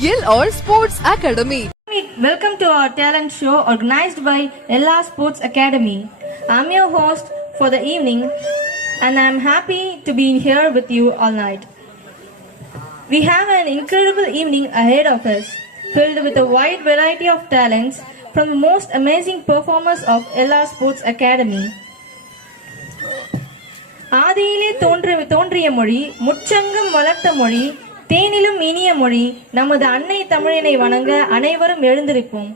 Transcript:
LR Sports Academy. Welcome to our talent show organized by LR Sports Academy. I'm your host for the evening and I'm happy to be here with you all night. We have an incredible evening ahead of us, filled with a wide variety of talents from the most amazing performers of LR Sports Academy. ஆதியிலே தோன்றிய மொழி, முச்சங்கம் வளர்த்த மொழி, தேனிலும் இனிய மொழி, நமது அன்னை தமிழினை வணங்க அனைவரும் எழுந்திருப்போம்.